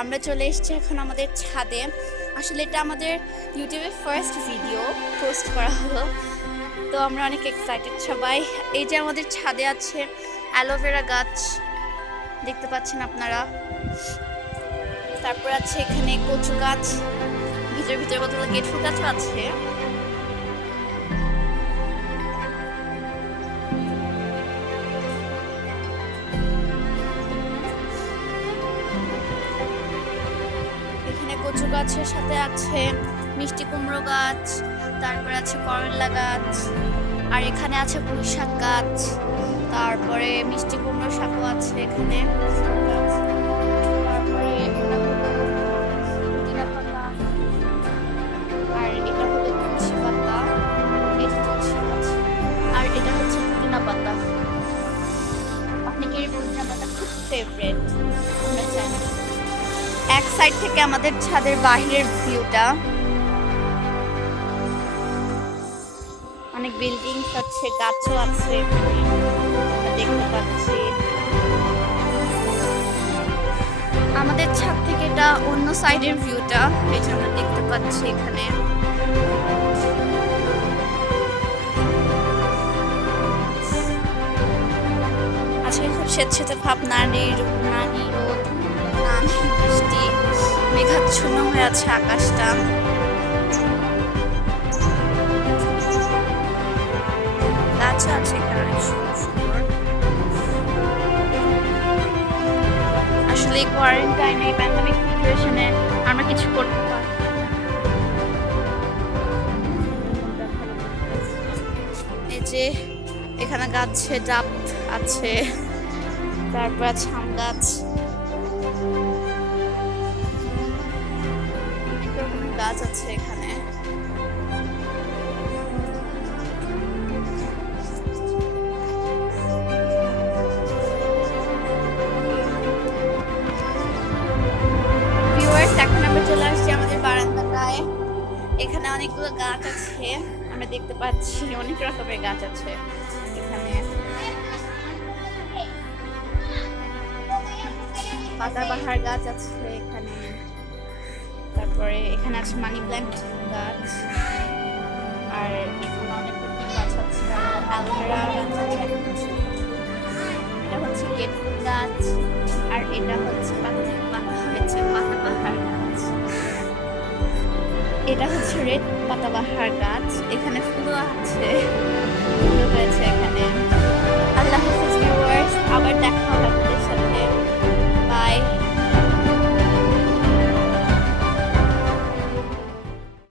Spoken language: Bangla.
আমরা চলে এসেছি এখন আমাদের ছাদে। আসলে এটা আমাদের ইউটিউবে ফার্স্ট ভিডিও পোস্ট করা হলো, তো আমরা অনেক এক্সাইটেড সবাই। এই যে আমাদের ছাদে আছে অ্যালোভেরা গাছ, দেখতে পাচ্ছেন আপনারা। তারপর আছে এখানে কচু গাছ, ভিতরে ভিতরে কতগুলো গেট ফুল গাছও আছে। কচু গাছের সাথে আছে মিষ্টি কুমড়ো গাছ, তারপর আছে করলা গাছ, আর এখানে আছে পুঁই শাক গাছ, তারপরে মিষ্টি কুমড়ো শাকও আছে এখানে। তারপরে পুদিনা পাতা, আর এটা হলো তুলসী পাতা, এটা তুলসী গাছ, আর এটা হচ্ছে পুদিনা পাতা। অনেকের পুদিনা পাতা খুব ফেভারিট, আমরা জানি। এক সাইড থেকে আমাদের ছাদের বাহিরের ভিউটা, অনেক বিল্ডিংস আছে, গাছও আছে দেখতে পাচ্ছি। আমাদের ছাদ থেকে এটা অন্য সাইডের ভিউটা, এটা আমরা দেখতে পাচ্ছি এখানে। আজকে খুব স্বেচ্ছাতে ভাব, নানি রোদ, নানি বৃষ্টি, মেঘাচ্ছন্ন হয়ে আছে আকাশটা। গাছও আছে এখানে অনেক সুন্দর সুন্দর। আসলে এই কোয়ারেন্টাইনে, এই প্যান্ডেমিক সিচুয়েশনে আমরা কিছু করতে পারি। এই যে এখানে গাছে ডাব আছে, তারপর আছে আম গাছ, গাছ আছে এখানে। ভিউয়ার্স, এখন আমরা চলে আসছি আমাদের বারান্দাটায়। এখানে অনেকগুলো গাছ আছে, আমরা দেখতে পাচ্ছি অনেক রকমের গাছ আছে এখানে। পাতাবাহার গাছ আছে এখানে, তারপরে এখানে আছে মানি প্ল্যান্ট গাছ, আর এখানে অনেক গাছ আছে, অ্যালোভেরা গাছ আছে। এটা হচ্ছে গেট ফুল গাছ, আর এটা হচ্ছে পাতাবাহার গাছ। এটা হচ্ছে রেড পাতাবাহার গাছ, এখানে ফুলও আছে, ফুল হয়েছে এখানে।